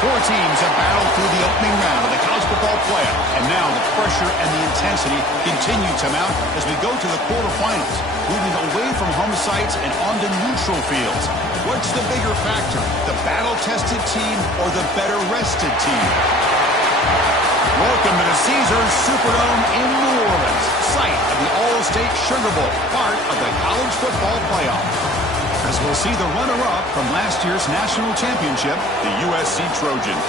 Four teams have battled through the opening round of the college football playoff, and now the pressure and the intensity continue to mount as we go to the quarterfinals, moving away from home sites and onto neutral fields. What's the bigger factor, the battle-tested team or the better-rested team? Welcome to the Caesars Superdome in New Orleans, site of the All-State Sugar Bowl, part of the college football playoff. As we'll see the runner-up from last year's national championship, the USC Trojans,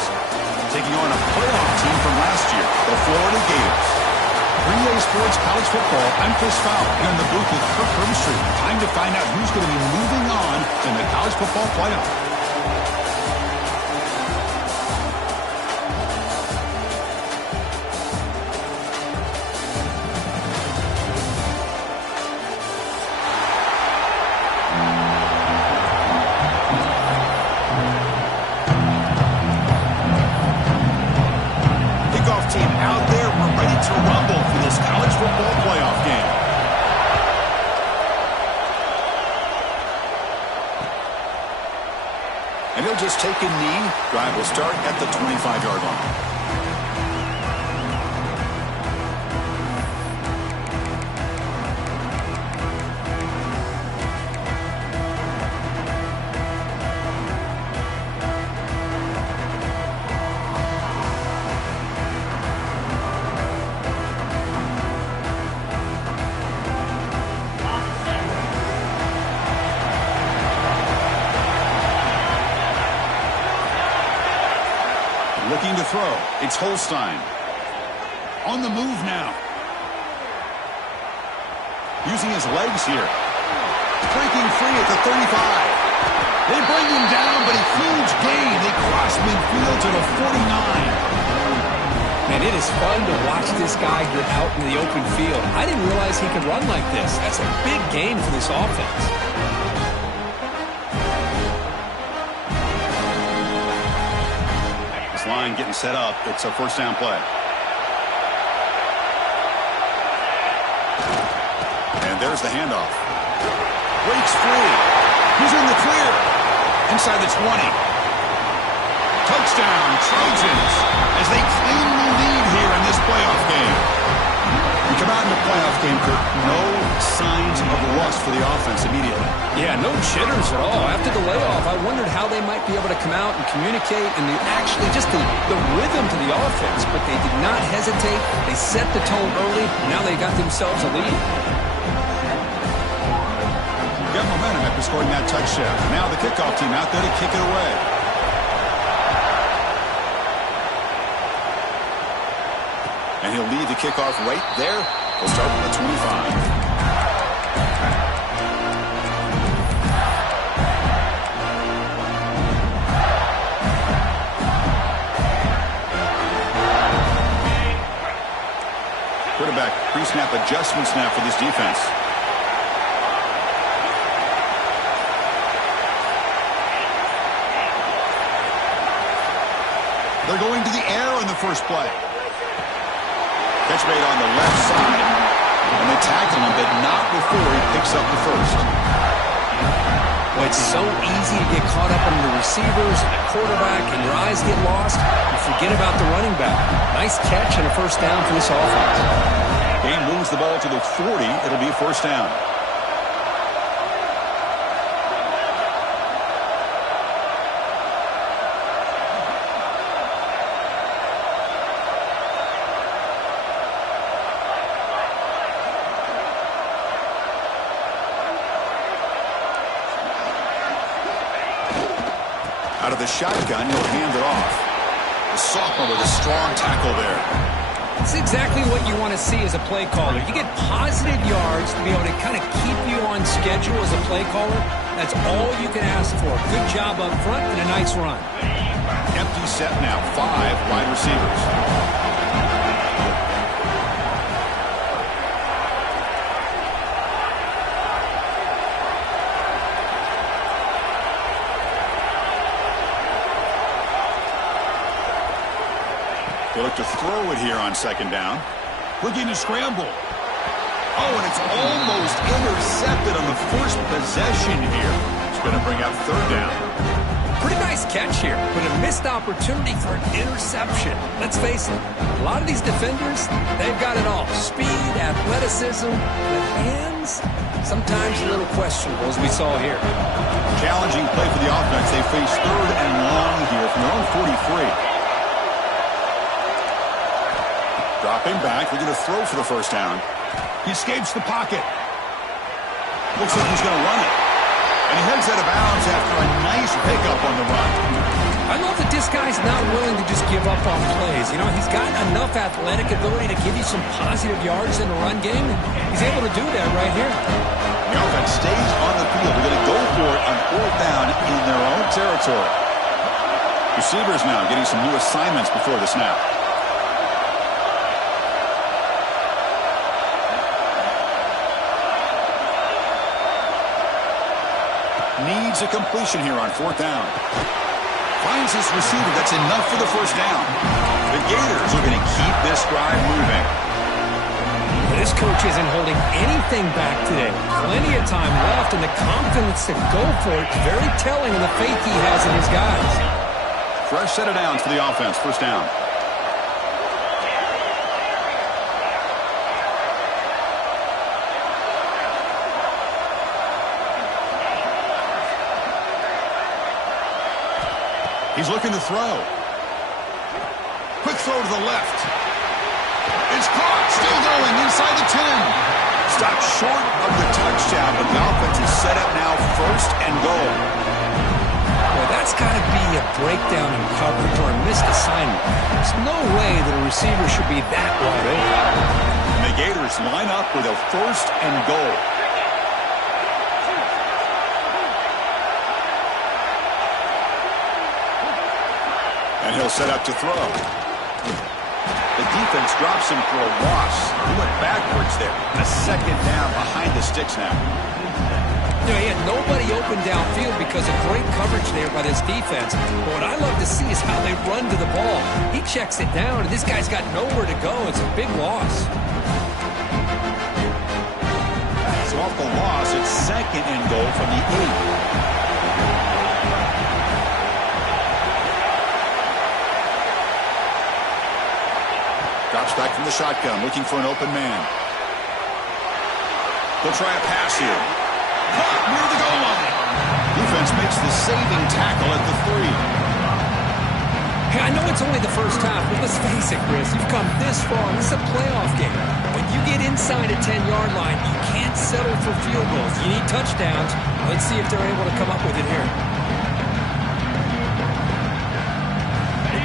taking on a playoff team from last year, the Florida Gators. 3A Sports College Football, I'm Chris Fowler, here in the booth with Kirk Herbstreit. Time to find out who's going to be moving on in the college football playoff. And he'll just take a knee. Drive will start at the 25-yard line. Looking to throw. It's Holstein. On the move now. Using his legs here. Breaking free at the 35. They bring him down, but a huge gain. They cross midfield to the 49. Man, it is fun to watch this guy get out in the open field. I didn't realize he could run like this. That's a big gain for this offense. Line getting set up. It's a first down play. And there's the handoff. Breaks free. He's in the clear. Inside the 20. Touchdown, Trojans, as they claim the lead here in this playoff game. We come out in the playoff game, Kirk, no signs of rust for the offense immediately. Yeah, no jitters at all. After the layoff, I wondered how they might be able to come out and communicate and actually just the rhythm to the offense. But they did not hesitate. They set the tone early. Now they got themselves a lead. Got momentum after scoring that touchdown. Now the kickoff team out there to kick it away. And he'll lead the kickoff right there. He'll start with the 25. Quarterback pre-snap adjustments now for this defense. They're going to the air in the first play. Catch made on the left side. And they tackle him, but not before he picks up the first. Well, it's so easy to get caught up in the receivers and the quarterback, and your eyes get lost. You forget about the running back. Nice catch and a first down for this offense. Game moves the ball to the 40. It'll be first down. Out of the shotgun, he'll hand it off. The sophomore with a strong tackle there. It's exactly what you want to see as a play caller. You get positive yards to be able to kind of keep you on schedule as a play caller. That's all you can ask for. Good job up front and a nice run. Empty set now. 5 wide receivers. They look to throw it here on second down. Looking to scramble. Oh, and it's almost intercepted on the first possession here. It's going to bring up third down. Pretty nice catch here, but a missed opportunity for an interception. Let's face it, a lot of these defenders, they've got it all. Speed, athleticism, but hands, sometimes a little questionable, as we saw here. Challenging play for the offense. They face third and long here from their own 43. Dropping back, they're going to throw for the first down. He escapes the pocket. Looks like he's going to run it. And he heads out of bounds after a nice pickup on the run. I love that this guy's not willing to just give up on plays. You know, he's got enough athletic ability to give you some positive yards in the run game. And he's able to do that right here. The offense stays on the field. They're going to go for it on fourth down in their own territory. Receivers now getting some new assignments before the snap. Needs a completion here on fourth down. Finds his receiver. That's enough for the first down. The Gators are going to keep this drive moving. This coach isn't holding anything back today. Plenty of time left, and the confidence to go for it is very telling of the faith he has in his guys. Fresh set of downs for the offense. First down. He's looking to throw. Quick throw to the left. It's caught. Still going inside the 10. Stopped short of the touchdown, but the offense is set up now first and goal. Well, that's got to be a breakdown in coverage or a missed assignment. There's no way that a receiver should be that wide open. And the Gators line up with a first and goal. And he'll set up to throw. The defense drops him for a loss. He went backwards there. A second down behind the sticks now. You know, he had nobody open downfield because of great coverage there by this defense. But what I love to see is how they run to the ball. He checks it down, and this guy's got nowhere to go. It's a big loss. So off the loss, it's second and goal from the 8. Drops back from the shotgun, looking for an open man. They'll try a pass here. Caught near the goal line. Defense makes the saving tackle at the 3. Hey, I know it's only the first half, but let's face it, Chris. You've come this far. This is a playoff game. When you get inside a 10-yard line, you can't settle for field goals. You need touchdowns. Let's see if they're able to come up with it here.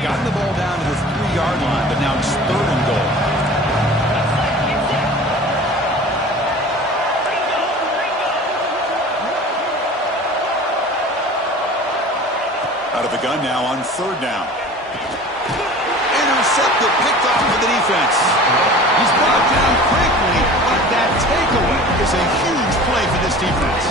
Gotten the ball down to the 3-yard line, but now it's third and goal. Out of the gun now on third down. Intercepted, picked off for the defense. He's brought down quickly, but that takeaway is a huge play for this defense.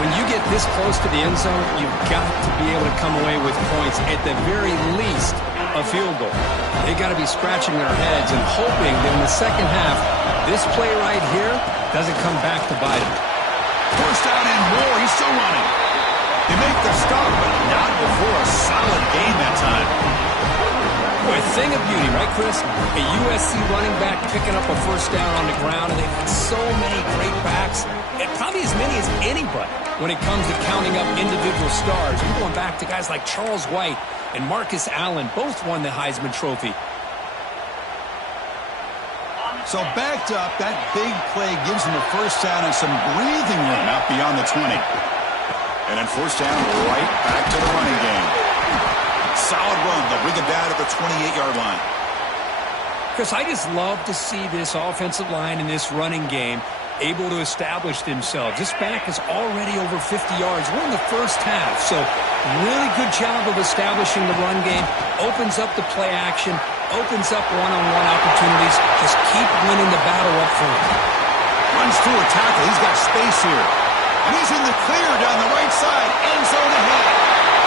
when you get this close to the end zone, you've got to be able to come away with points, at the very least, a field goal. They got to be scratching their heads and hoping that in the second half, this play right here doesn't come back to bite them. First down and more. He's still running. They make the stop, but not before a solid gain that time. Boy, a thing of beauty, right, Chris? A USC running back picking up a first down on the ground, and they've had so many great backs, and probably as many as anybody when it comes to counting up individual stars. We're going back to guys like Charles White and Marcus Allen, both won the Heisman Trophy. So backed up, that big play gives them a first down and some breathing room out beyond the 20. And then first down, right back to the running game. Solid run. They'll bring it down at the 28-yard line. Chris, I just love to see this offensive line in this running game able to establish themselves. This back is already over 50 yards. We're in the first half, so really good job of establishing the run game. Opens up the play action, opens up one-on-one opportunities. Just keep winning the battle up front. Runs through a tackle. He's got space here. And he's in the clear down the right side. End zone ahead.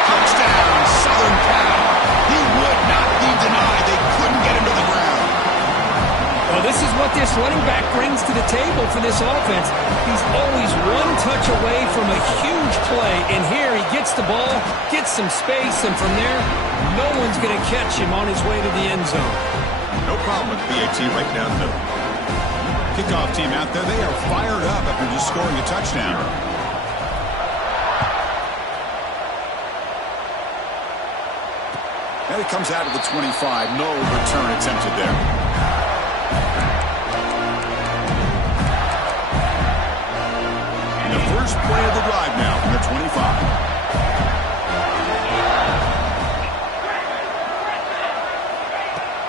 Touchdown, Southern Cal. He would not be denied. They couldn't get him to the ground. Well, this is what this running back brings to the table for this offense. He's always one touch away from a huge play. And here he gets the ball, gets some space, and from there, no one's going to catch him on his way to the end zone. No problem with BAT right down the middle. Kickoff team out there, they are fired up after just scoring a touchdown. And it comes out of the 25. No return attempted there. And the first play of the drive now from the 25.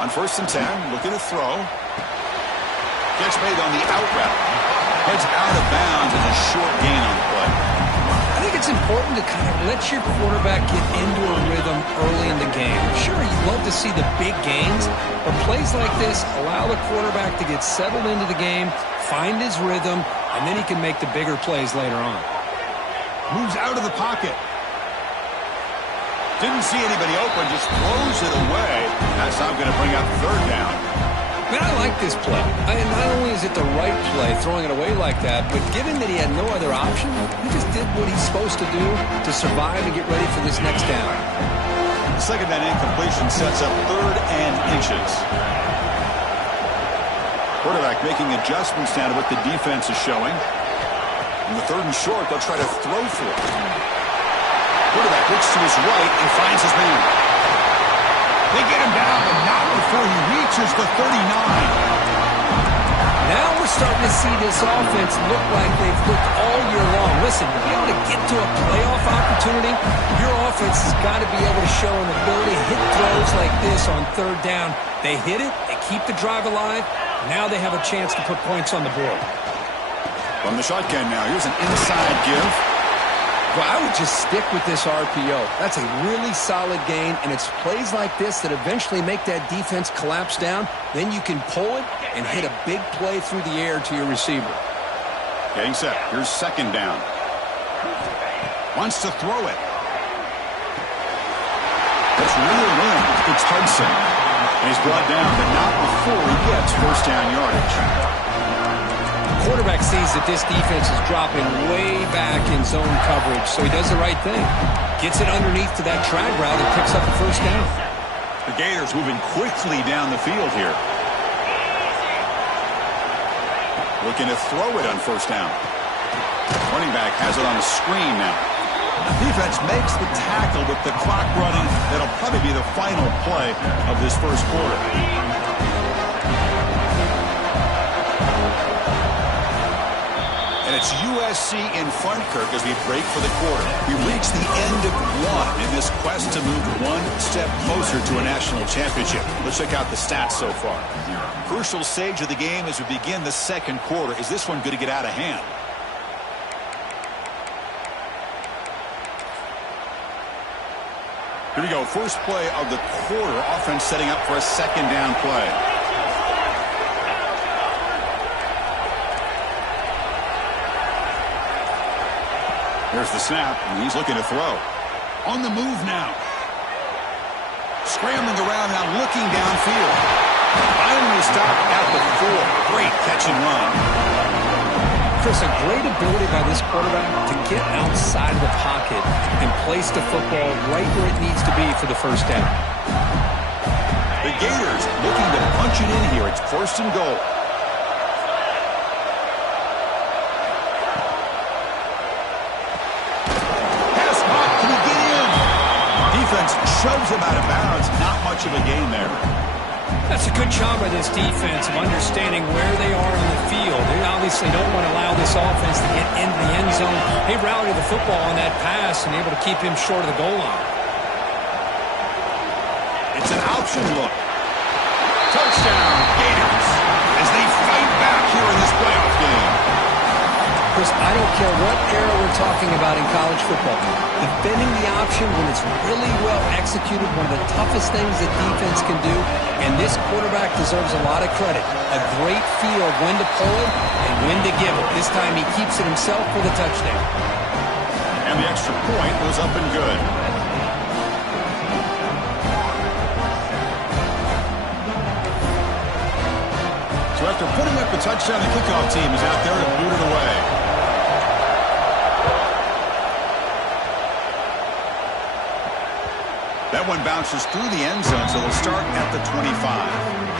On 1st and 10, looking to throw. Gets made on the out route. Heads out of bounds as a short gain on the play. I think it's important to kind of let your quarterback get into a rhythm early in the game. Sure, you'd love to see the big gains, but plays like this allow the quarterback to get settled into the game, find his rhythm, and then he can make the bigger plays later on. Moves out of the pocket. Didn't see anybody open, just throws it away. That's not going to bring up third down. Man, I like this play. Not only is it the right play, throwing it away like that, but given that he had no other option, he just did what he's supposed to do to survive and get ready for this next down. The second down incompletion sets up 3rd and inches. Quarterback making adjustments now to what the defense is showing. In the 3rd and short, they'll try to throw for it. Quarterback looks to his right and finds his man. They get him down, but not before he reaches the 39. Now we're starting to see this offense look like they've looked all year long. Listen, to be able to get to a playoff opportunity, your offense has got to be able to show an ability to hit throws like this on 3rd down. They hit it, they keep the drive alive. Now they have a chance to put points on the board. From the shotgun now, here's an inside give. Well, I would just stick with this RPO. That's a really solid gain, and it's plays like this that eventually make that defense collapse down. Then you can pull it and hit a big play through the air to your receiver. Getting set. Here's 2nd down. Wants to throw it. It's reeled in. It's Hudson. And he's brought down, but not before he gets first down yardage. Quarterback sees that this defense is dropping way back in zone coverage, so he does the right thing. Gets it underneath to that drag route and picks up the first down. The Gators moving quickly down the field here. Looking to throw it on first down. Running back has it on the screen now. The defense makes the tackle with the clock running. That'll probably be the final play of this first quarter. And it's USC in front, Kirk, as we break for the quarter. We reach the end of one in this quest to move one step closer to a national championship. Let's check out the stats so far. Crucial stage of the game as we begin the second quarter. Is this one going to get out of hand? Here we go. First play of the quarter. Offense setting up for a 2nd down play. Here's the snap, and he's looking to throw. On the move now. Scrambling around now, looking downfield. Finally stopped at the 4. Great catch and run. Chris, a great ability by this quarterback to get outside of the pocket and place the football right where it needs to be for the first down. The Gators looking to punch it in here. It's 1st and goal. Pass caught. Can he get in? Defense shoves him out of bounds. Not much of a gain there. That's a good job by this defense of understanding where they are on the field. They obviously don't want to allow this offense to get into the end zone. They rallied the football on that pass and able to keep him short of the goal line. It's an option look. Touchdown, Gators, as they fight back here in this playoff game. Chris, I don't care what era we're talking about in college football. Defending the option when it's really well executed, one of the toughest things that defense can do, and this quarterback deserves a lot of credit. A great feel of when to pull it and when to give it. This time he keeps it himself for the touchdown. And the extra point was up and good. So after putting up the touchdown, the kickoff team is out there to boot it away. That one bounces through the end zone, so they'll start at the 25.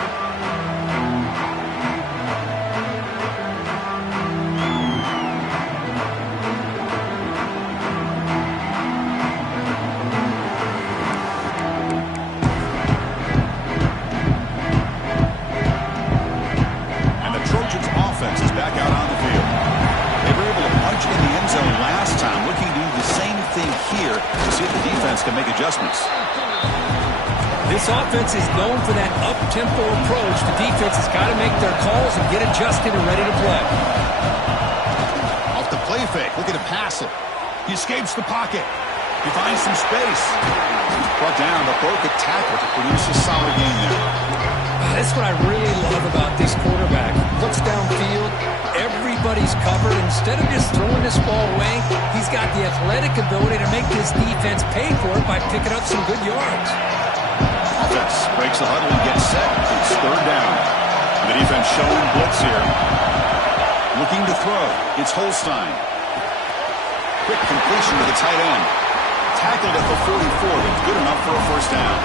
Can make adjustments. This offense is known for that up-tempo approach. The defense has got to make their calls and get adjusted and ready to play. Off the play fake, looking to pass it. He escapes the pocket. He finds some space. He's brought down, but broke a tackle to produce a solid game there. That's what I really love about this quarterback. Looks downfield, everybody's covered. Instead of just throwing this ball away, he's got the athletic ability to make this defense pay for it by picking up some good yards. Offense breaks the huddle and gets set. It's 3rd down. The defense showing blitz here. Looking to throw. It's Holstein. Quick completion to the tight end. Tackled at the 44, but good enough for a 1st down.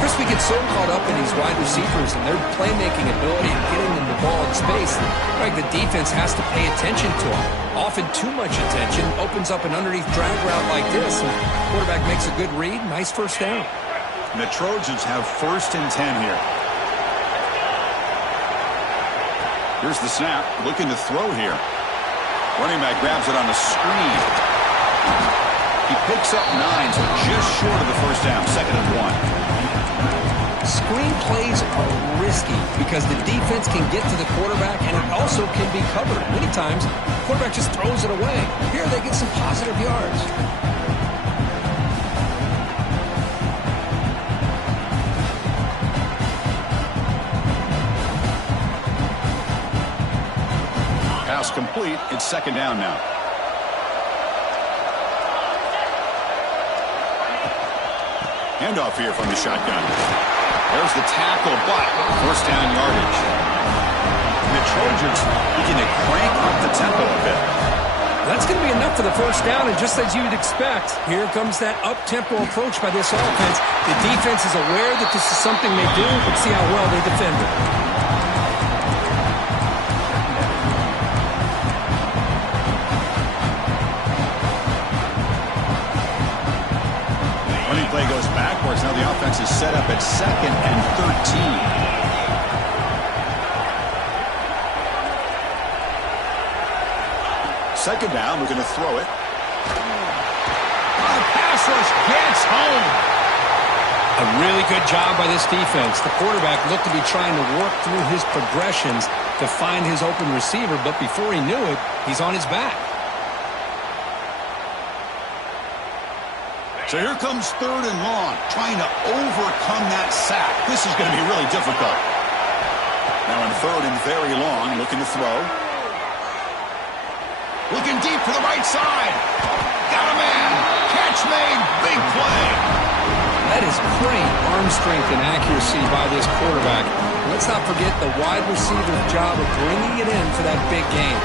Chris, we get so caught up in these wide receivers and their playmaking ability and getting them the ball in space. Like the defense has to pay attention to them. Often too much attention opens up an underneath drag route like this. And the quarterback makes a good read. Nice 1st down. And the Trojans have 1st and 10 here. Here's the snap. Looking to throw here. Running back grabs it on the screen. He picks up 9, so just short of the 1st down. 2nd and 1. Screen plays are risky because the defense can get to the quarterback and it also can be covered. Many times, the quarterback just throws it away. Here they get some positive yards. Pass complete. It's 2nd down now. Handoff here from the shotgun. There's the tackle, but 1st down yardage. And the Trojans begin to crank up the tempo a bit. That's going to be enough for the 1st down, and just as you'd expect, here comes that up-tempo approach by this offense. The defense is aware that this is something they do, but see how well they defend it. Play goes backwards. Now the offense is set up at 2nd and 13. 2nd down. We're going to throw it. The pass rush gets home. A really good job by this defense. The quarterback looked to be trying to work through his progressions to find his open receiver, but before he knew it, he's on his back. So here comes 3rd and long, trying to overcome that sack. This is going to be really difficult. Now on 3rd and very long, looking to throw. Looking deep to the right side. Got a man. Catch made. Big play. That is great arm strength and accuracy by this quarterback. Let's not forget the wide receiver's job of bringing it in for that big game.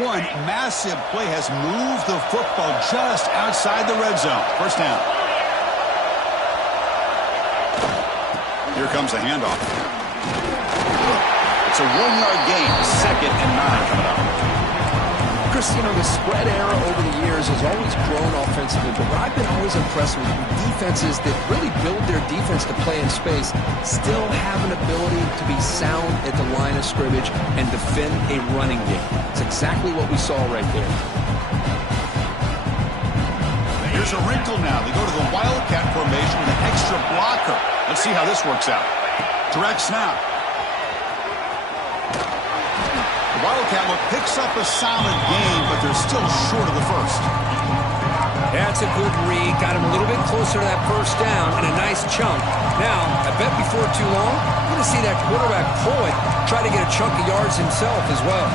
One massive play has moved the football just outside the red zone. First down. Here comes the handoff. It's a 1-yard gain. 2nd and 9 coming up. Chris, you know, the spread era over the years has always grown offensively, but what I've been always impressed with defenses that really build their defense to play in space still have an ability to be sound at the line of scrimmage and defend a running game. It's exactly what we saw right there. Here's a wrinkle now. They go to the Wildcat formation with an extra blocker. Let's see how this works out. Direct snap. Wildcat look picks up a solid gain, but they're still short of the first. That's a good read. Got him a little bit closer to that first down and a nice chunk. Now, I bet before too long, we're going to see that quarterback pull it, try to get a chunk of yards himself as well.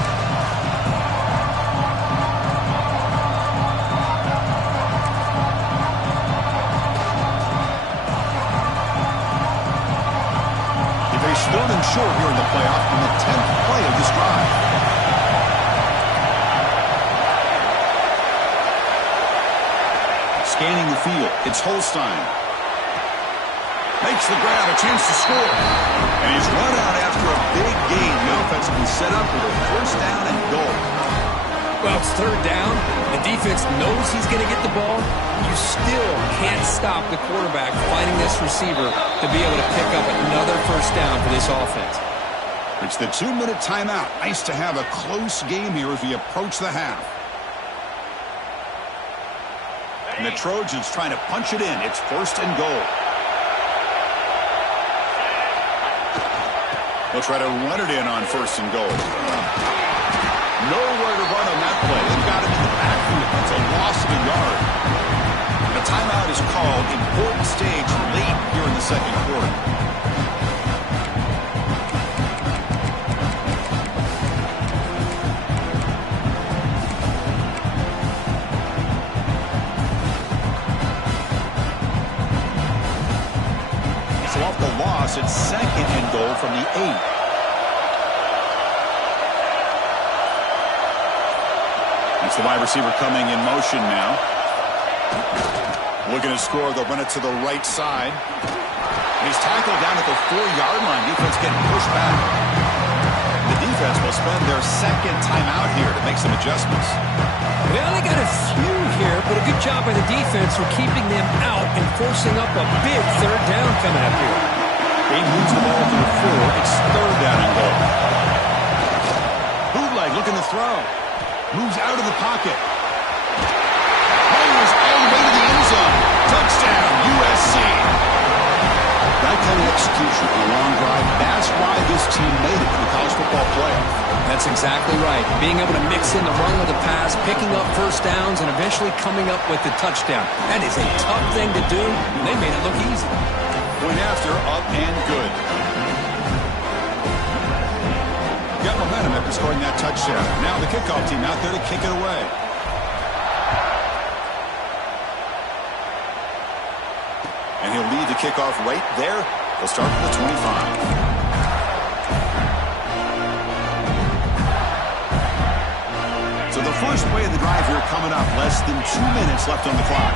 He faced 3rd and short here in the playoff on the 10th play of this drive. Scanning the field, it's Holstein. Makes the grab, a chance to score. And he's run out after a big gain. The offense will be set up with a first down and goal. Well, it's 3rd down. The defense knows he's going to get the ball. You still can't stop the quarterback finding this receiver to be able to pick up another first down for this offense. It's the 2-minute timeout. Nice to have a close game here as we approach the half. And the Trojans trying to punch it in. It's 1st and goal. They'll try to run it in on 1st and goal. Nowhere to run on that play. They've got him in the backfield. It's a loss of a yard. The timeout is called. Important stage late here in the 2nd quarter. Off the loss, it's 2nd and goal from the 8. It's the wide receiver coming in motion now. Looking to score, they'll run it to the right side. He's tackled down at the 4-yard line. Defense getting pushed back. The defense will spend their 2nd timeout here to make some adjustments. They only got a few here, but a good job by the defense for keeping them out and forcing up a big 3rd down coming up here. He moves the ball to the 4. It's 3rd down and goal. Bootleg looking to throw. Moves out of the pocket. Fires all the way to the end zone. Touchdown, USC. That kind of execution on a long drive, that's why this team made it to the college football playoff. That's exactly right. Being able to mix in the run with the pass, picking up first downs, and eventually coming up with the touchdown. That is a tough thing to do, and they made it look easy. Point after, up and good. Got momentum after scoring that touchdown. Now the kickoff team out there to kick it away. And he'll lead the kickoff right there. They'll start from the 25. So the first play of the drive here coming up. Less than 2 minutes left on the clock.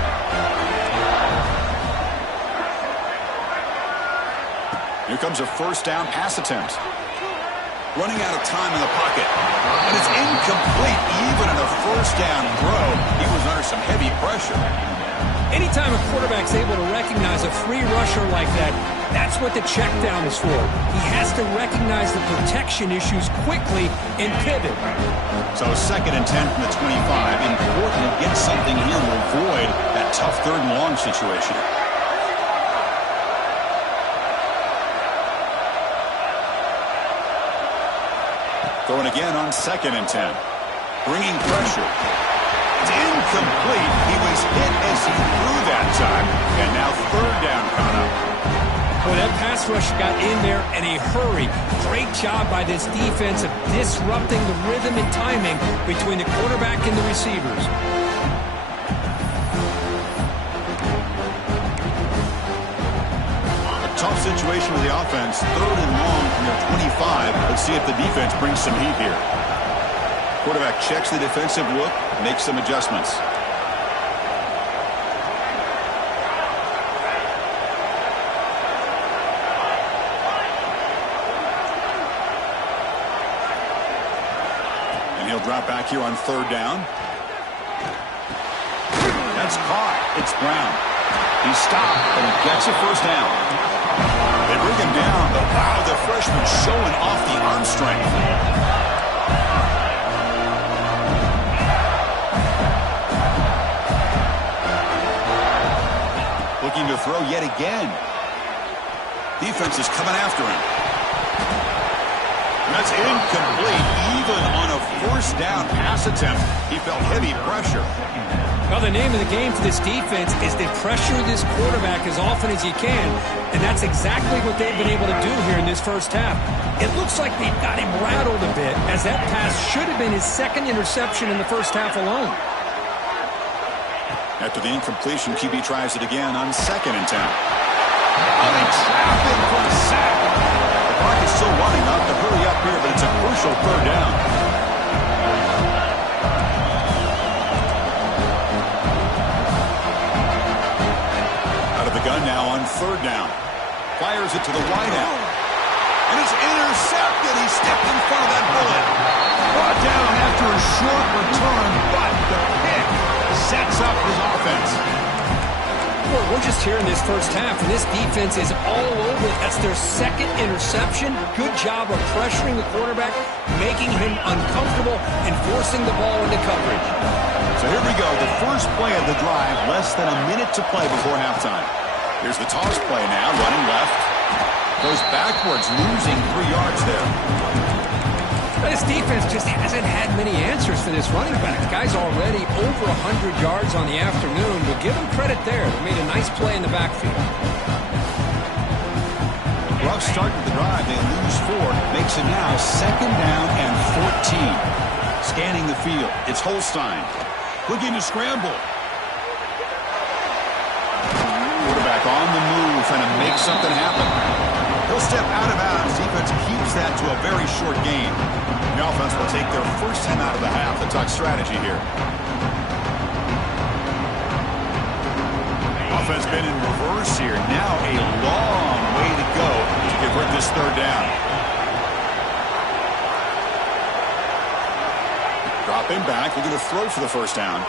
Here comes a first down pass attempt. Running out of time in the pocket. And it's incomplete. Even in a first down throw, he was under some heavy pressure. Anytime a quarterback's able to recognize a free rusher like that, that's what the check down is for. He has to recognize the protection issues quickly and pivot. So 2nd and 10 from the 25. Important to get something here to avoid that tough 3rd and long situation. Going again on 2nd and 10. Bringing pressure. It's incomplete. He was hit as he threw that time. And now 3rd down coming up. Well, that pass rush got in there in a hurry. Great job by this defense of disrupting the rhythm and timing between the quarterback and the receivers. A tough situation with the offense. 3rd and long from their 25. Let's see if the defense brings some heat here. Quarterback checks the defensive look, makes some adjustments. He'll drop back here on 3rd down. That's caught. It's Brown. He stopped, and he gets a 1st down. They bring him down, but wow, the freshman showing off the arm strength. Looking to throw yet again. Defense is coming after him. That's incomplete. Even on a 1st down pass attempt, he felt heavy pressure. Well, the name of the game for this defense is to pressure this quarterback as often as you can, and that's exactly what they've been able to do here in this 1st half. It looks like they've got him rattled a bit, as that pass should have been his 2nd interception in the 1st half alone. After the incompletion, QB tries it again on 2nd and 10. And they trap him for a sack. The clock is still running. Not to hurry up here, but it's a crucial 3rd down. Out of the gun now on 3rd down. Fires it to the wideout. And it's intercepted. He stepped in front of that bullet. Brought down after a short return, but the pick sets up his offense. Well, we're just here in this 1st half, and this defense is all over it. That's their 2nd interception. Good job of pressuring the quarterback, making him uncomfortable, and forcing the ball into coverage. So here we go. The first play of the drive, less than a minute to play before halftime. Here's the toss play now, running left. Goes backwards, losing 3 yards there. This defense just hasn't had many answers for this running back. The guy's already over 100 yards on the afternoon, but give him credit there. They made a nice play in the backfield. Rough start to the drive. They lose 4. Makes it now 2nd down and 14. Scanning the field. It's Holstein. Looking to scramble. Quarterback on the move, trying to make something happen. He'll step out of bounds. Defense keeps that to a very short gain. The offense will take their first time out of the half. The tuck strategy here. Offense been in reverse here. Now a long way to go to convert this 3rd down. Dropping back. Looking to throw for the 1st down.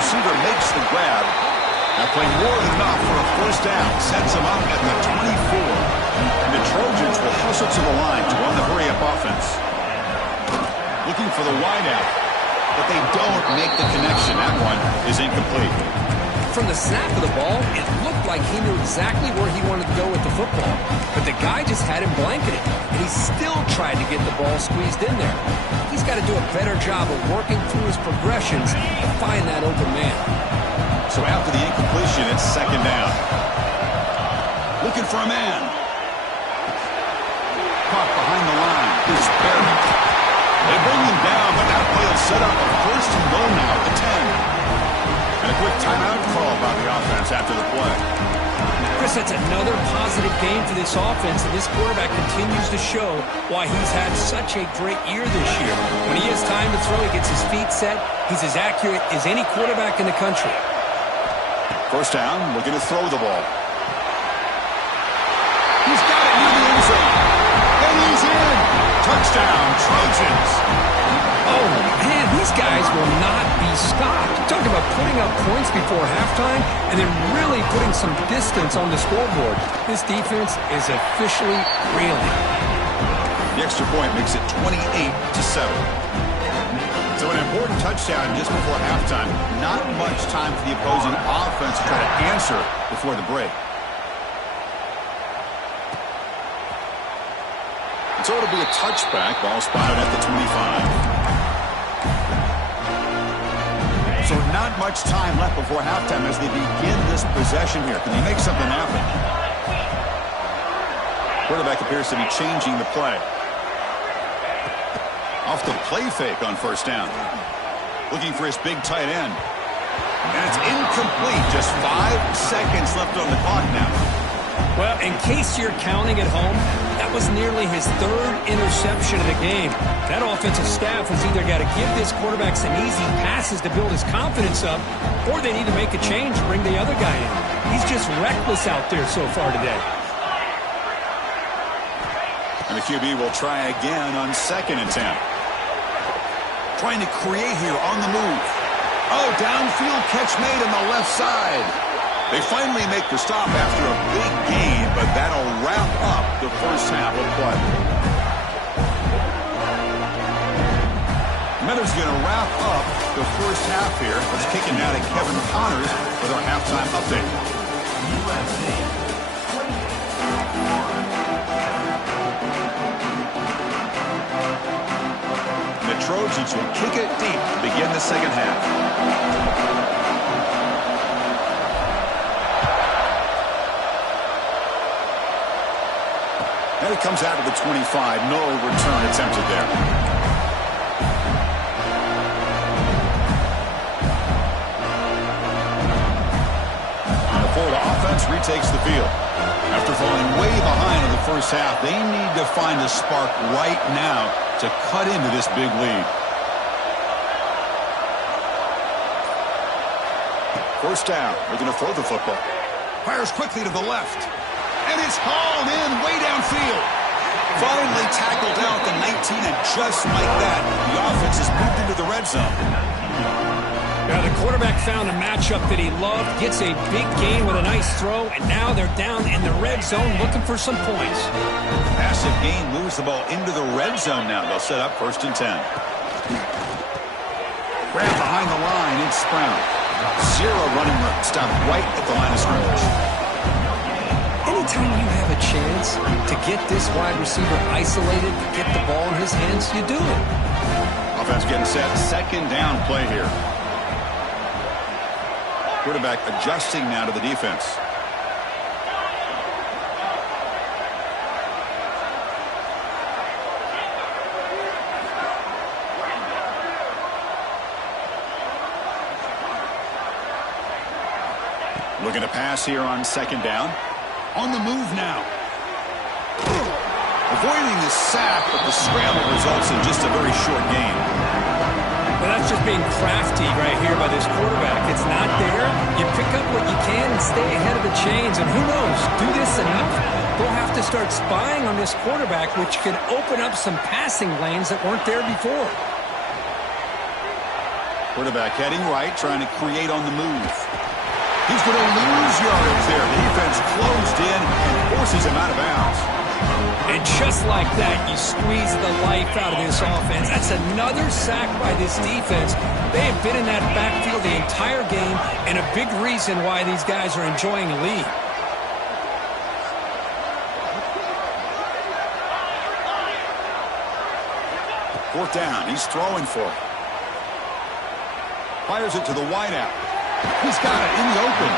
Receiver makes the grab. That play more than enough for a 1st down. Sets him up at the 24. And the Trojans will hustle to the line to run the hurry-up offense. Looking for the wideout. But they don't make the connection. That one is incomplete. From the snap of the ball, it looked like he knew exactly where he wanted to go with the football. But the guy just had him blanketed. And he still tried to get the ball squeezed in there. He's got to do a better job of working through his progressions to find that open man. So after the incompletion, it's 2nd down. Looking for a man. Caught behind the line. Here's Barrett. They bring him down, but that play will set up a 1st and goal now at the 10. And a quick timeout call by the offense after the play. Chris, that's another positive game for this offense, and this quarterback continues to show why he's had such a great year this year. When he has time to throw, he gets his feet set. He's as accurate as any quarterback in the country. 1st down, looking to throw the ball. He's got it near the end zone. And he's in. Touchdown, Trojans. Oh, man, these guys will not be stopped. Talk about putting up points before halftime and then really putting some distance on the scoreboard. This defense is officially reeling. The extra point makes it 28-7. So an important touchdown just before halftime. Not much time for the opposing offense to try to answer before the break. And so it'll be a touchback. Ball spotted at the 25. So not much time left before halftime as they begin this possession here. Can they make something happen? Quarterback appears to be changing the play. Off the play fake on first down. Looking for his big tight end. And it's incomplete. Just 5 seconds left on the clock now. Well, in case you're counting at home, that was nearly his 3rd interception of the game. That offensive staff has either got to give this quarterback some easy passes to build his confidence up, or they need to make a change and bring the other guy in. He's just reckless out there so far today. And the QB will try again on 2nd and 10. Trying to create here on the move. Oh, downfield catch made on the left side. They finally make the stop after a big gain, but that'll wrap up the first half of play. Meadows going to wrap up the first half here. Let's kick it now to Kevin Connors with our halftime update. The Trojans will kick it deep to begin the second half. And it comes out of the 25. No return attempted there. And the Florida offense retakes the field. After falling way behind in the first half, they need to find a spark right now to cut into this big lead. First down. They're going to throw the football. Fires quickly to the left. And it's hauled in way downfield. Finally tackled down at the 19, and just like that, the offense has moved into the red zone. Yeah, the quarterback found a matchup that he loved, gets a big gain with a nice throw, and now they're down in the red zone looking for some points. Passive gain moves the ball into the red zone now. They'll set up 1st and 10. Grab behind the line, it's Brown. Zero running room. Stop right at the line of scrimmage. Anytime you have a chance to get this wide receiver isolated, to get the ball in his hands, you do it. Offense getting set. 2nd down play here. Quarterback adjusting now to the defense. Looking to pass here on 2nd down. On the move now. Avoiding the sack, but the scramble results in just a very short gain. Well, that's just being crafty right here by this quarterback. It's not there. You pick up what you can and stay ahead of the chains. And who knows, do this enough, they'll have to start spying on this quarterback, which could open up some passing lanes that weren't there before. Quarterback heading right, trying to create on the move. He's going to lose yardage there. The defense closed in and forces him out of bounds. And just like that, you squeeze the life out of this offense. That's another sack by this defense. They have been in that backfield the entire game, and a big reason why these guys are enjoying a lead. Fourth down. He's throwing for it. Fires it to the wideout. He's got it in the open.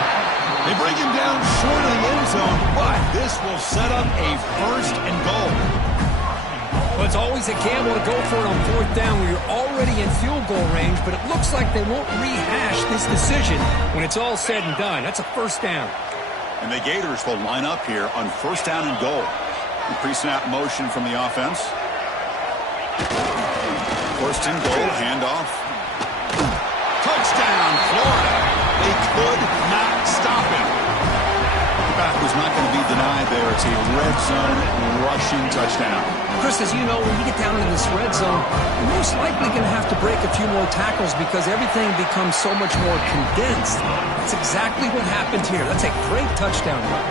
They bring him down short of the end zone, but this will set up a 1st and goal. Well, it's always a gamble to go for it on 4th down when you're already in field goal range, but it looks like they won't rehash this decision when it's all said and done. That's a 1st down. And the Gators will line up here on 1st down and goal. Pre-snap motion from the offense. 1st and goal, handoff. Touchdown, Florida. They could not stop him. The back was not going to be denied there. It's a red zone rushing touchdown. Chris, as you know, when you get down in this red zone, you're most likely going to have to break a few more tackles because everything becomes so much more condensed. That's exactly what happened here. That's a great touchdown run.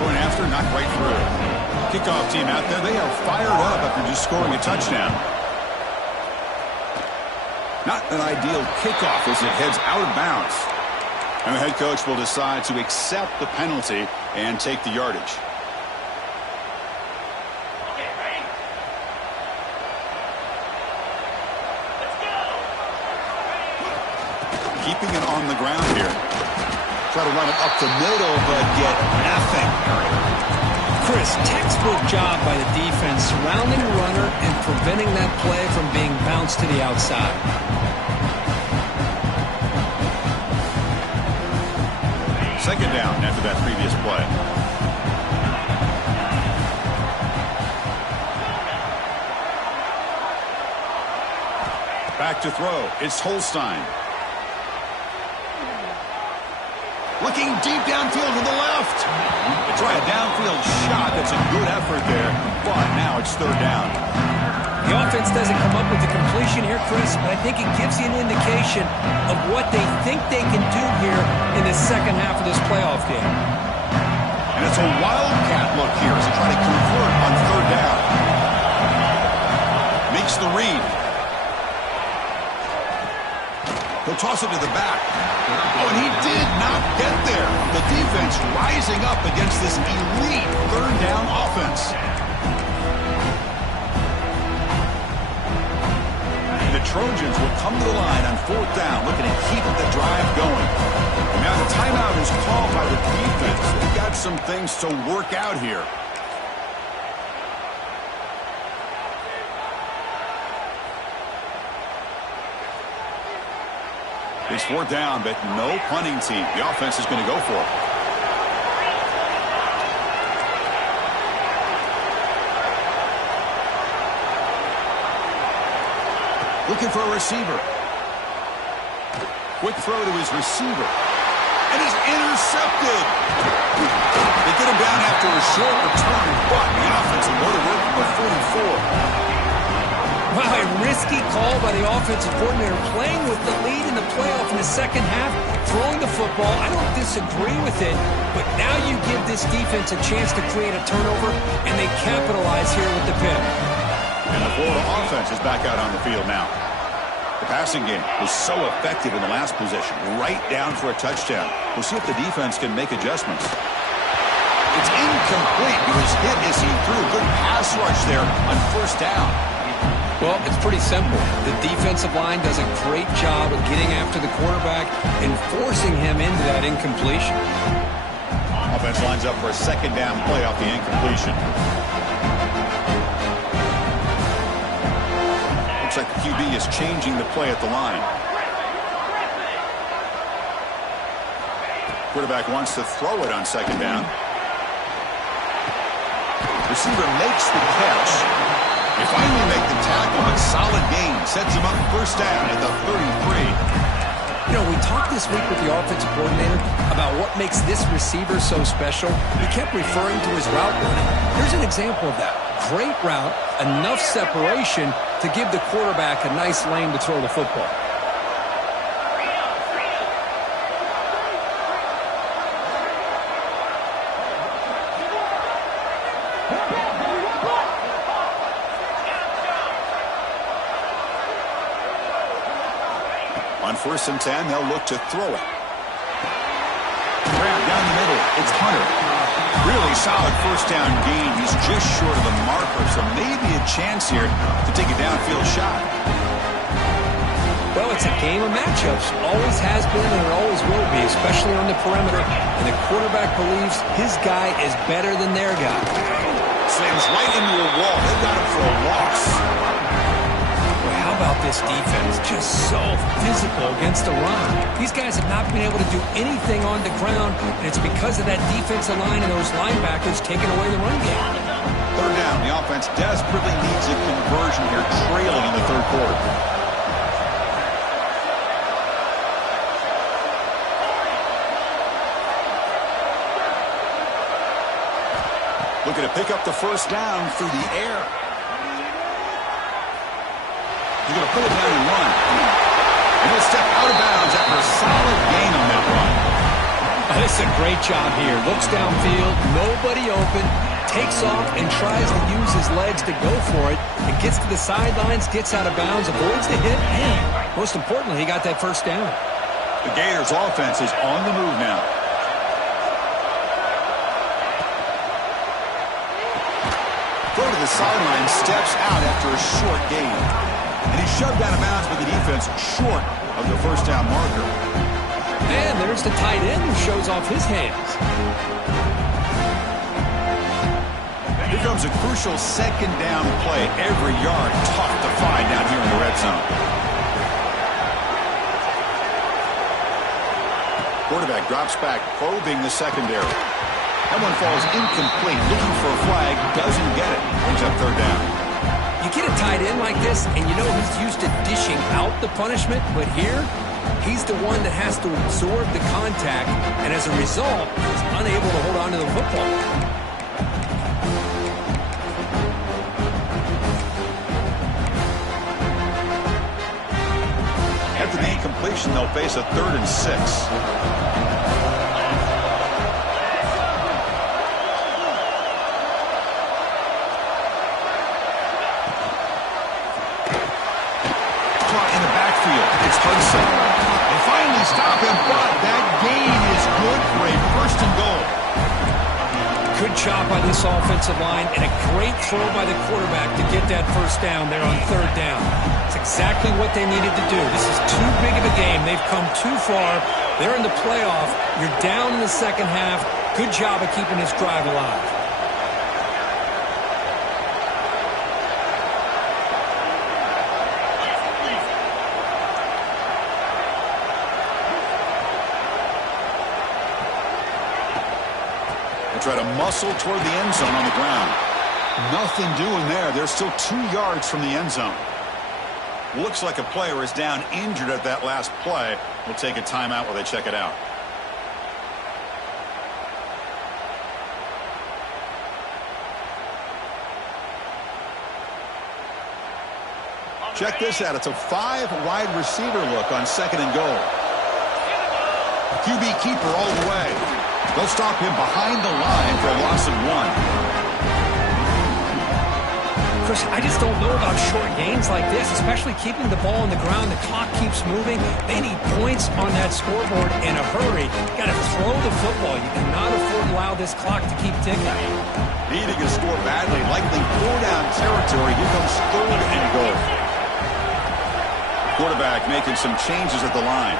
Going after, not right through. Kickoff team out there. They are fired up after just scoring a touchdown. Not an ideal kickoff as it heads out of bounds. And the head coach will decide to accept the penalty and take the yardage. Okay, ready? Let's go. Keeping it on the ground here. Try to run it up the middle, but get nothing. Chris, textbook job by the defense, surrounding the runner and preventing that play from being bounced to the outside. Second down after that previous play. Back to throw. It's Holstein. Looking deep downfield to the left. They try a downfield shot. That's a good effort there, but now it's third down. The offense doesn't come up with the completion here, Chris, but I think it gives you an indication of what they think they can do here in the second half of this playoff game. And it's a wildcat look here as they try to convert on third down. Makes the read. He'll toss it to the back. Oh, and he did not get there. The defense rising up against this elite third down offense. The Trojans will come to the line on fourth down, looking to keep the drive going. Now the timeout is called by the defense. They've got some things to work out here. It's fourth down, but no punting team. The offense is going to go for it. Looking for a receiver. Quick throw to his receiver. And he's intercepted. They get him down after a short return, but the offense will go to work for 44. Wow, a risky call by the offensive coordinator, playing with the lead in the playoff in the second half, throwing the football. I don't disagree with it, but now you give this defense a chance to create a turnover, and they capitalize here with the pick. And the Florida offense is back out on the field now. The passing game was so effective in the last possession, right down for a touchdown. We'll see if the defense can make adjustments. It's incomplete. He was hit as he threw a good pass rush there on first down. Well, it's pretty simple. The defensive line does a great job of getting after the quarterback and forcing him into that incompletion. Offense lines up for a second down play off the incompletion. Looks like the QB is changing the play at the line. Quarterback wants to throw it on second down. Receiver makes the catch. They finally make the tackle, but solid gain. Sets him up first down at the 33. You know, we talked this week with the offensive coordinator about what makes this receiver so special. He kept referring to his route running. Here's an example of that. Great route, enough separation to give the quarterback a nice lane to throw the football. On 1st and 10, they'll look to throw it. Grab down the middle. It's Hunter. Really solid first down gain. He's just short of the marker, so maybe a chance here to take a downfield shot. Well, it's a game of matchups. Always has been and it always will be, especially on the perimeter. And the quarterback believes his guy is better than their guy. Slams right into a wall. They've got him for a loss. How about this defense? Just so physical against the run. These guys have not been able to do anything on the ground, and it's because of that defensive line and those linebackers taking away the run game. Third down. The offense desperately needs a conversion here, trailing in the third quarter. Looking to pick up the first down through the air. He's going to pull it down and run. And he'll step out of bounds after a solid gain on that run. This is a great job here. Looks downfield, nobody open, takes off and tries to use his legs to go for it. And gets to the sidelines, gets out of bounds, avoids the hit, and most importantly, he got that first down. The Gators offense is on the move now. Throw to the sideline, steps out after a short gain. And he's shoved out of bounds with the defense short of the first down marker. And there There's the tight end who shows off his hands. Here comes a crucial second down play. Every yard tough to find down here in the red zone. Quarterback drops back, probing the secondary. That one falls incomplete. Looking for a flag, doesn't get it. Brings up third down. You get a tight end like this, and you know he's used to dishing out the punishment, but here, he's the one that has to absorb the contact, and as a result, he's unable to hold on to the football. After the incompletion, they'll face a 3rd and 6. They finally stop him, but that gain is good for a 1st and goal. Good job by this offensive line and a great throw by the quarterback to get that 1st down there on 3rd down. It's exactly what they needed to do. This is too big of a game. They've come too far. They're in the playoff. You're down in the second half. Good job of keeping this drive alive. Try to muscle toward the end zone on the ground. Nothing doing there. They're still 2 yards from the end zone. Looks like a player is down injured at that last play. We'll take a timeout while they check it out. Check this out. It's a 5-wide receiver look on 2nd and goal. QB keeper all the way. They'll stop him behind the line for a loss of 1. Chris, I just don't know about short gains like this, especially keeping the ball on the ground. The clock keeps moving. They need points on that scoreboard in a hurry. You got to throw the football. You cannot afford to allow this clock to keep ticking. Needing to score badly, likely 4-down territory. Here comes 3rd and goal. Quarterback making some changes at the line.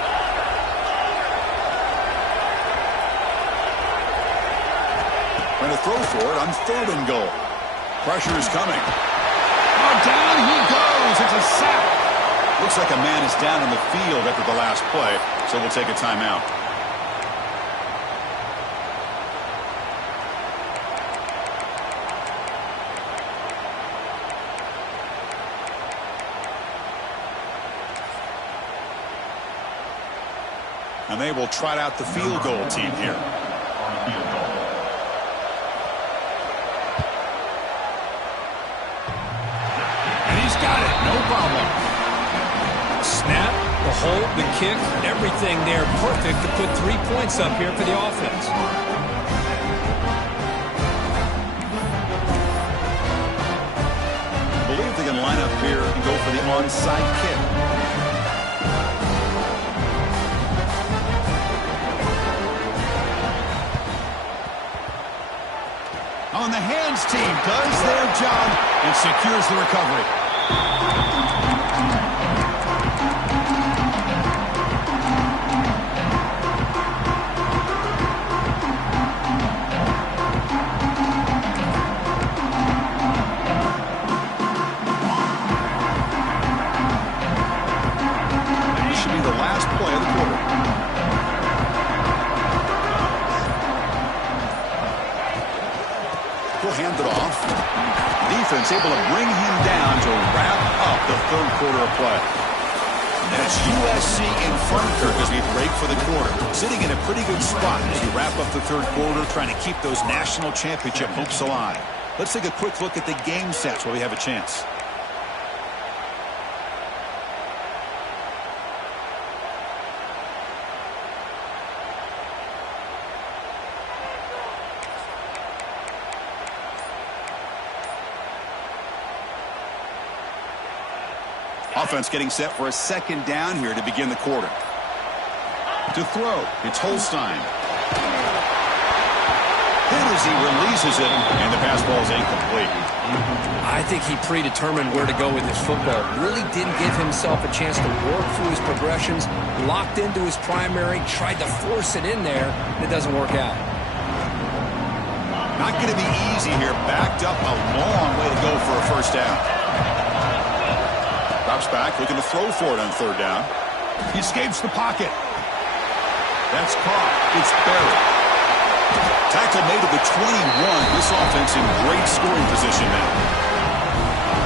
And a throw for it on 3rd and goal. Pressure is coming. Oh, down he goes. It's a sack. Looks like a man is down on the field after the last play, so we'll take a timeout. And they will trot out the field goal team here. Snap, the hold, the kick, everything there perfect to put 3 points up here for the offense. I believe they can line up here and go for the onside kick. On the hands team does their job and secures the recovery. Hand it off. Defense able to bring him down to wrap up the 3rd quarter of play. That's USC in front here as we break for the quarter. Sitting in a pretty good spot as we wrap up the 3rd quarter, trying to keep those national championship hopes alive. Let's take a quick look at the game stats while we have a chance. Offense getting set for a 2nd down here to begin the quarter. To throw, it's Holstein. hit as he releases it, and the pass ball is incomplete. I think he predetermined where to go with his football. Really didn't give himself a chance to work through his progressions, locked into his primary, tried to force it in there, and it doesn't work out. Not going to be easy here. Backed up a long way to go for a first down. Drops back, looking to throw for it on third down. He escapes the pocket. That's caught. It's buried. Tackle made to the 21. This offense in great scoring position now.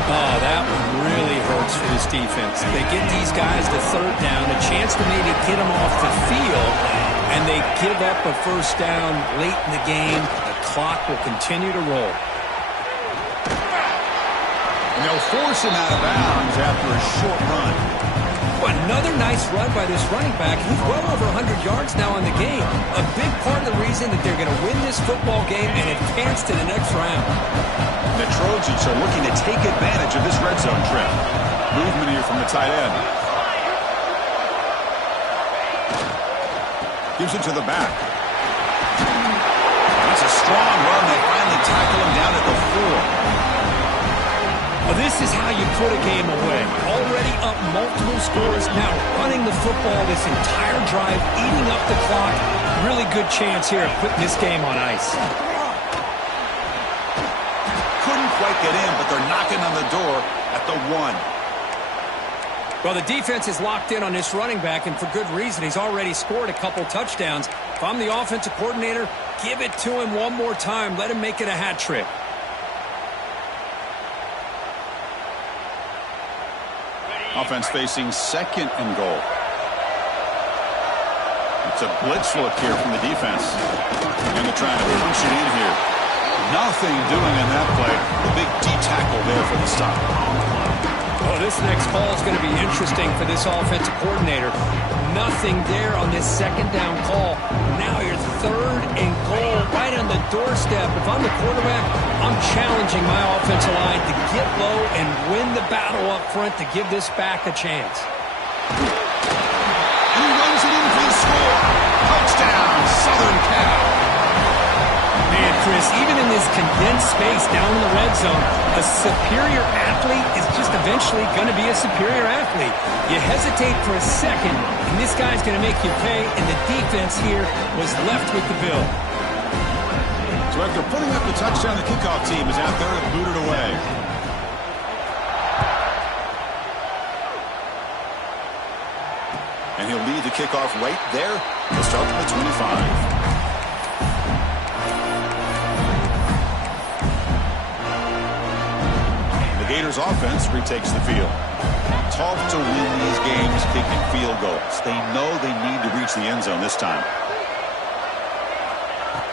Oh, that one really hurts for this defense. They get these guys to third down, a chance to maybe get them off the field, and they give up a first down late in the game. The clock will continue to roll. And they'll force him out of bounds after a short run. Another nice run by this running back. He's well over 100 yards now on the game. A big part of the reason that they're going to win this football game and advance to the next round. The Trojans are looking to take advantage of this red zone trip. Movement here from the tight end. Gives it to the back. That's a strong run. They finally tackle him down at the 4. Well, this is how you put a game away. Already up multiple scores, now running the football this entire drive, eating up the clock. Really good chance here of putting this game on ice. Couldn't quite get in, but they're knocking on the door at the 1. Well, the defense is locked in on this running back, and for good reason. He's already scored a couple touchdowns. If I'm the offensive coordinator, give it to him one more time. Let him make it a hat trick. Offense facing second and goal. It's a blitz look here from the defense. And they're trying to punch it in here. Nothing doing in that play. The big D tackle there for the stop. Oh, this next call is going to be interesting for this offensive coordinator. Nothing there on this second down call. Now you're third and goal right on the doorstep. If I'm the quarterback, I'm challenging my offensive line to get low and win the battle up front to give this back a chance. And he runs it in for the score. Touchdown, Southern Cal. Man, Chris, even in this condensed space down in the red zone, a superior athlete is just eventually going to be a superior athlete. You hesitate for a second, and this guy's going to make you pay, and the defense here was left with the bill. So after putting up the touchdown, the kickoff team is out there to boot it away. And he'll lead the kickoff right there. He'll start from the 25. Gators offense retakes the field. Tough to win these games kicking field goals. They know they need to reach the end zone this time.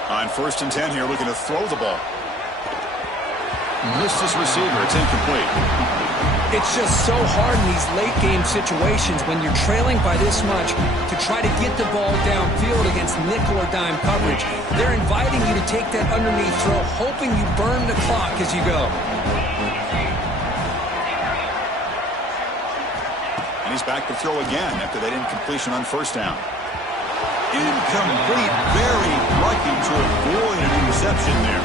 On 1st and 10 here, looking to throw the ball. Missed his receiver. It's incomplete. It's just so hard in these late game situations when you're trailing by this much to try to get the ball downfield against nickel or dime coverage. They're inviting you to take that underneath throw, hoping you burn the clock as you go. He's back to throw again after that incompletion on 1st down. Incomplete. Very lucky to avoid an interception there.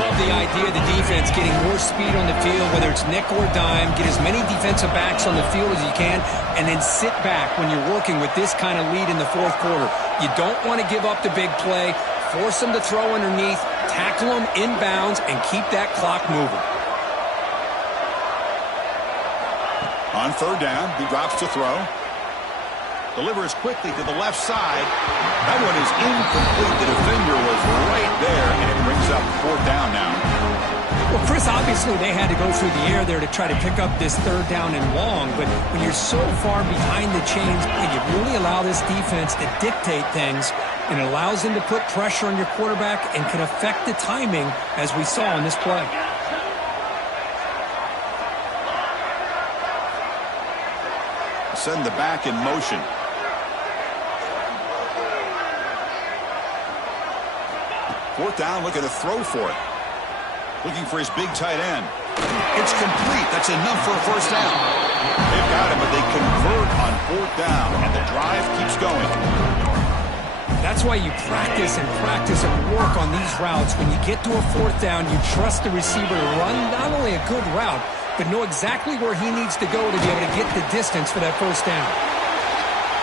Love the idea of the defense getting more speed on the field, whether it's nickel or dime. Get as many defensive backs on the field as you can, and then sit back when you're working with this kind of lead in the 4th quarter. You don't want to give up the big play. Force them to throw underneath, tackle them inbounds, and keep that clock moving. On 3rd down, he drops to throw. Delivers quickly to the left side. That one is incomplete. The defender was right there, and it brings up 4th down now. Well, Chris, obviously they had to go through the air there to try to pick up this 3rd down and long, but when you're so far behind the chains, you really allow this defense to dictate things, and it allows them to put pressure on your quarterback and can affect the timing, as we saw in this play. Send the back in motion. Fourth down, looking to throw for it. Looking for his big tight end. It's complete. That's enough for a first down. They've got him, but they convert on 4th down, and the drive keeps going. That's That's why you practice and work on these routes. When you get to a fourth down, you trust the receiver to run not only a good route, but know exactly where he needs to go to be able to get the distance for that first down.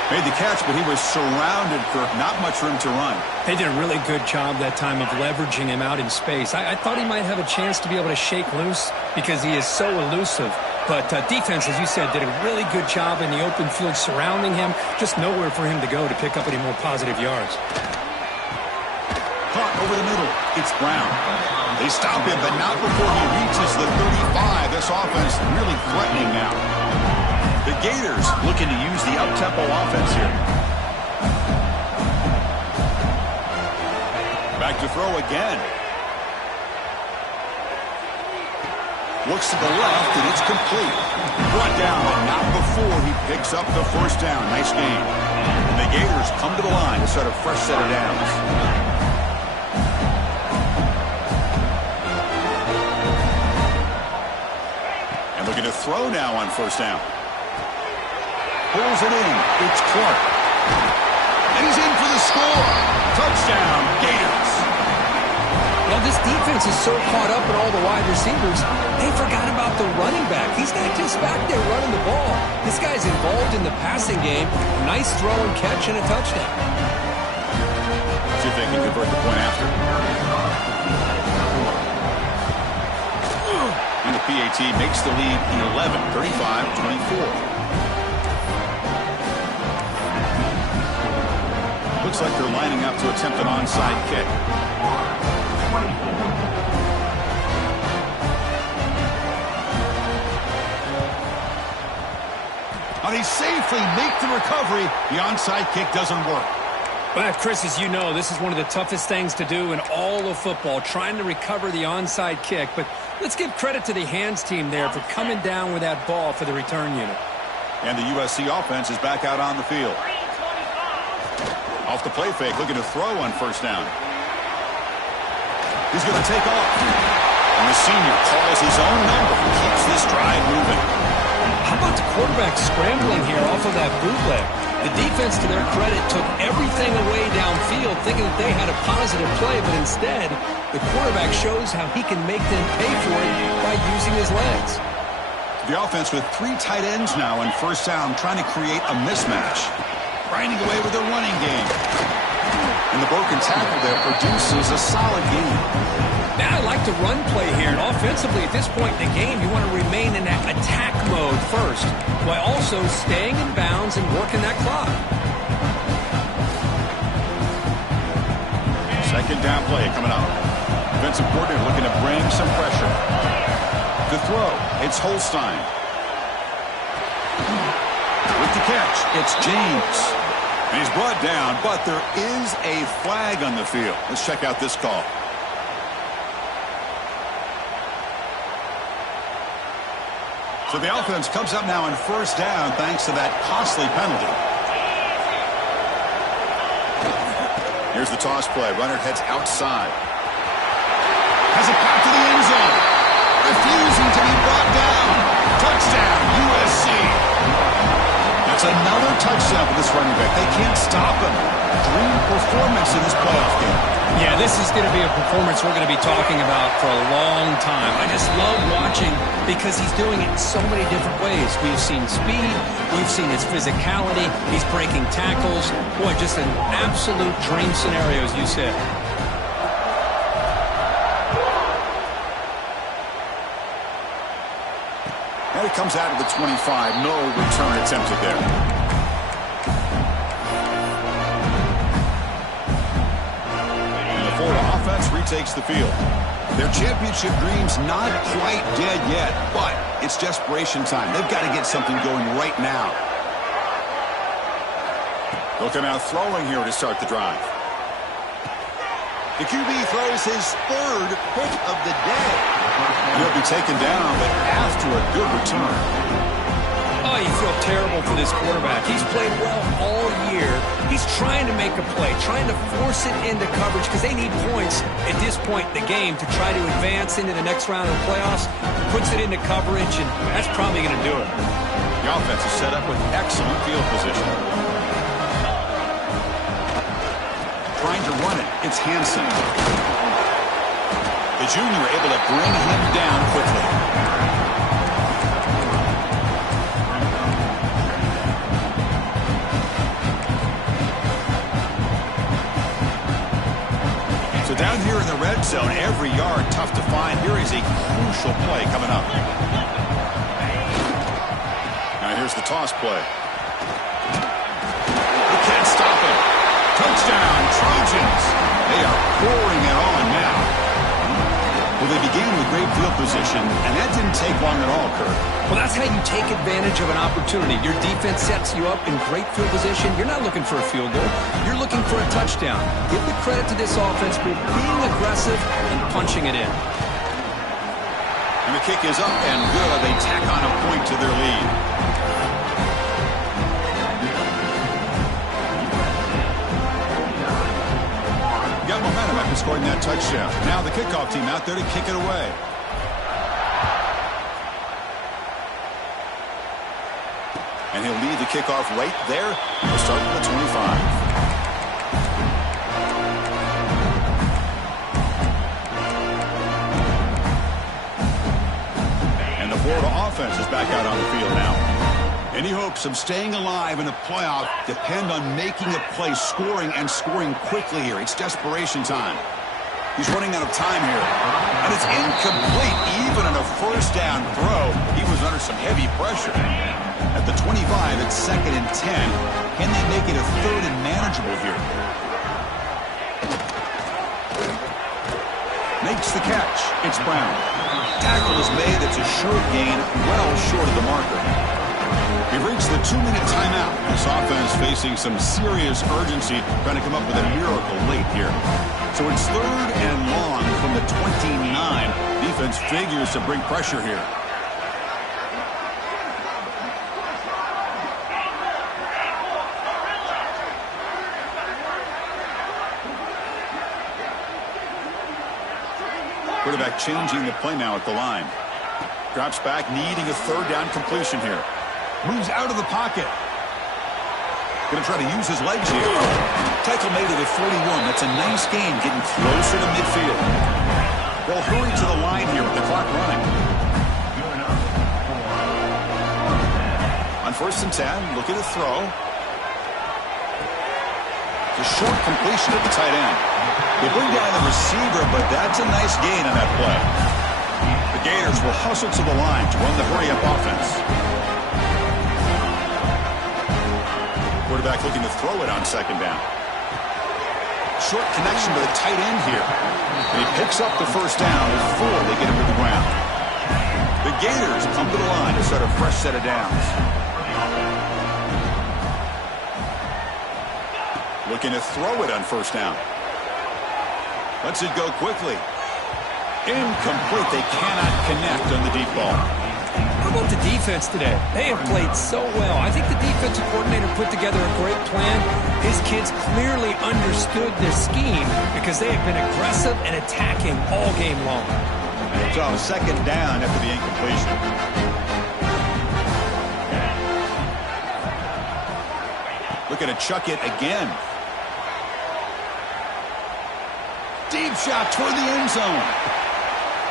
Made the catch, but he was surrounded, Kirk. Not much room to run. They did a really good job that time of leveraging him out in space. I thought he might have a chance to be able to shake loose because he is so elusive. But defense, as you said, did a really good job in the open field surrounding him. Just nowhere for him to go to pick up any more positive yards. Caught over the middle. It's Brown. They stop him, but not before he reaches the 35. This offense really threatening now. The Gators looking to use the up-tempo offense here. Back to throw again. Looks to the left, and it's complete. Brought down, but not before he picks up the first down. Nice game. The Gators come to the line to start a fresh set of downs. And looking to throw now on first down. Pulls it in. It's Clark. And he's in for the score. Touchdown, Gators. Well, this defense is so caught up in all the wide receivers, they forgot about the running back. He's not just back there running the ball. This guy's involved in the passing game. Nice throw and catch and a touchdown. See if they can convert the point after. And the PAT makes the lead 11, 35-24. Looks like they're lining up to attempt an onside kick. Now they safely make the recovery. The onside kick doesn't work. Well, Chris, as you know, this is one of the toughest things to do in all of football, trying to recover the onside kick. But let's give credit to the hands team there for coming down with that ball for the return unit. And the USC offense is back out on the field. Off the play fake, looking to throw on first down. He's going to take off. And the senior calls his own number and keeps this drive moving. How about the quarterback scrambling here off of that bootleg? The defense, to their credit, took everything away downfield, thinking that they had a positive play, but instead, the quarterback shows how he can make them pay for it by using his legs. The offense with 3 tight ends now in first down, trying to create a mismatch. Grinding away with their running game. And the broken tackle there produces a solid game. Now I like the run play here, and offensively at this point in the game, you want to remain in that attack mode first, while also staying in bounds and working that clock. Second down play coming up. Defensive coordinator looking to bring some pressure. The throw, it's Holstein. With the catch, it's James. And he's brought down, but there is a flag on the field. Let's check out this call. So the offense comes up now on first down thanks to that costly penalty. Here's the toss play. Runner heads outside. Has it back to the end zone. Refusing to be brought down. Touchdown, USC. That's another touchdown for this running back. They can't stop him. Dream performance in this playoff game. Yeah, this is going to be a performance we're going to be talking about for a long time. I just love watching because he's doing it in so many different ways. We've seen speed. We've seen his physicality. He's breaking tackles. Boy, just an absolute dream scenario, as you said. And it comes out of the 25. No return attempted there. Offense retakes the field. Their championship dream's not quite dead yet, but it's desperation time. They've got to get something going right now. Looking out throwing here to start the drive. The QB throws his third pick of the day. He'll be taken down, but after a good return. Oh, you feel terrible for this quarterback. He's played well all year. He's trying to make a play, trying to force it into coverage because they need points at this point in the game to try to advance into the next round of the playoffs. Puts it into coverage, and that's probably going to do it. The offense is set up with excellent field position. It's Hansen. The junior able to bring him down quickly. So down here in the red zone, every yard tough to find. Here is a crucial play coming up. Now here's the toss play. You can't stop it. Touchdown, Trojans. They are pouring it on now. Well, they began with great field position, and that didn't take long at all, Kirk. Well, that's how you take advantage of an opportunity. Your defense sets you up in great field position. You're not looking for a field goal. You're looking for a touchdown. Give the credit to this offense for being aggressive and punching it in. And the kick is up and good. They tack on a point to their lead. Got momentum after scoring that touchdown. Now the kickoff team out there to kick it away. And he'll lead the kickoff right there. He'll start at the 25. And the Florida offense is back out on the field now. Any hopes of staying alive in a playoff depend on making a play, scoring, and scoring quickly here. It's desperation time. He's running out of time here. And it's incomplete. Even on a first down throw, he was under some heavy pressure. At the 25, it's 2nd and 10. Can they make it a 3rd and manageable here? Makes the catch. It's Brown. Tackle is made. It's a short gain, well short of the marker. We've reached the 2-minute timeout. This offense facing some serious urgency, trying to come up with a miracle late here. So it's 3rd and long from the 29. Defense figures to bring pressure here. Quarterback changing the play now at the line. Drops back, needing a 3rd down completion here. Moves out of the pocket. Going to try to use his legs here. Tackle made at the 41. That's a nice gain, getting closer to midfield. They'll hurry to the line here with the clock running. On 1st and 10, look at the throw. It's a short completion at the tight end. They bring down the receiver, but that's a nice gain on that play. The Gators will hustle to the line to run the hurry-up offense. Quarterback looking to throw it on 2nd down. Short connection to the tight end here. And he picks up the 1st down before they get him to the ground. The Gators come to the line to start a fresh set of downs. Looking to throw it on 1st down. Lets it go quickly. Incomplete. They cannot connect on the deep ball. How about the defense today? They have played so well. I think the defensive coordinator put together a great plan. His kids clearly understood their scheme because they have been aggressive and attacking all game long. So 2nd down after the incompletion. Looking to chuck it again. Deep shot toward the end zone.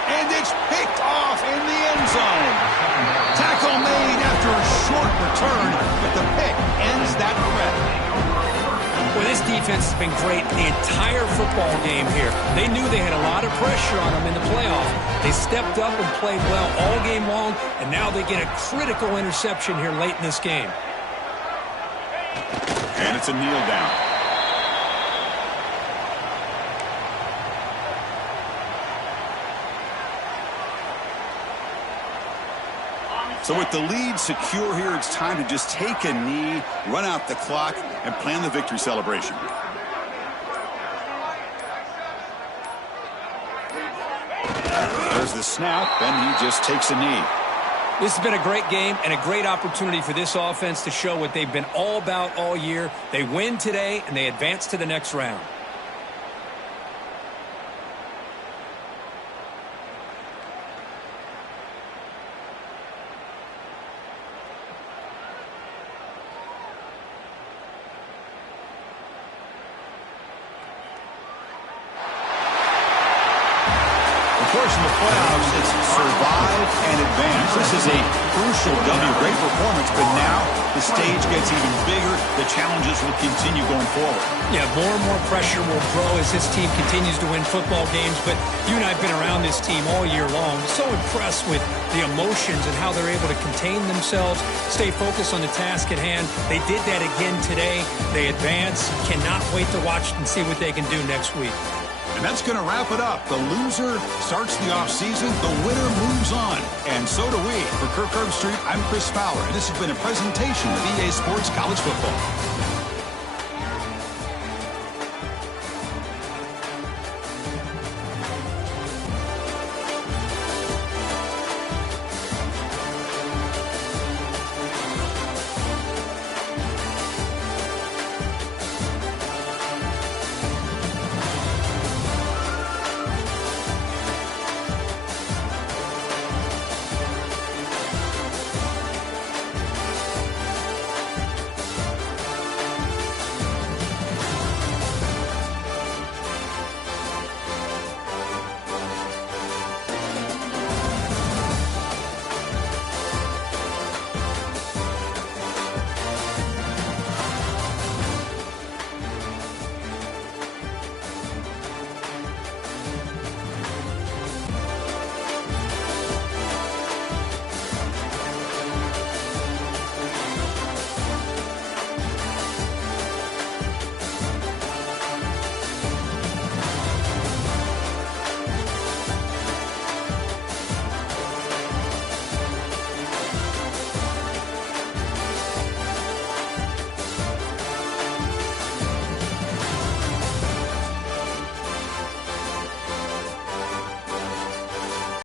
And it's picked off in the end zone. Tackle made after a short return, but the pick ends that threat. Well, this defense has been great the entire football game here. They knew they had a lot of pressure on them in the playoff. They stepped up and played well all game long, and now they get a critical interception here late in this game. And it's a kneel down. So with the lead secure here, it's time to just take a knee, run out the clock, and plan the victory celebration. There's the snap, and he just takes a knee. This has been a great game and a great opportunity for this offense to show what they've been all about all year. They win today, and they advance to the next round. course, in the playoffs, it's survive and advance. This is a crucial W. Great performance, but now the stage gets even bigger. The challenges will continue going forward. Yeah, more and more pressure will grow as this team continues to win football games. But you and I have been around this team all year long. So impressed with the emotions and how they're able to contain themselves, stay focused on the task at hand. They did that again today. They advance. Cannot wait to watch and see what they can do next week. And that's going to wrap it up. The loser starts the offseason. The winner moves on. And so do we. For Kirk Herbstreit, I'm Chris Fowler. And this has been a presentation of EA Sports College Football.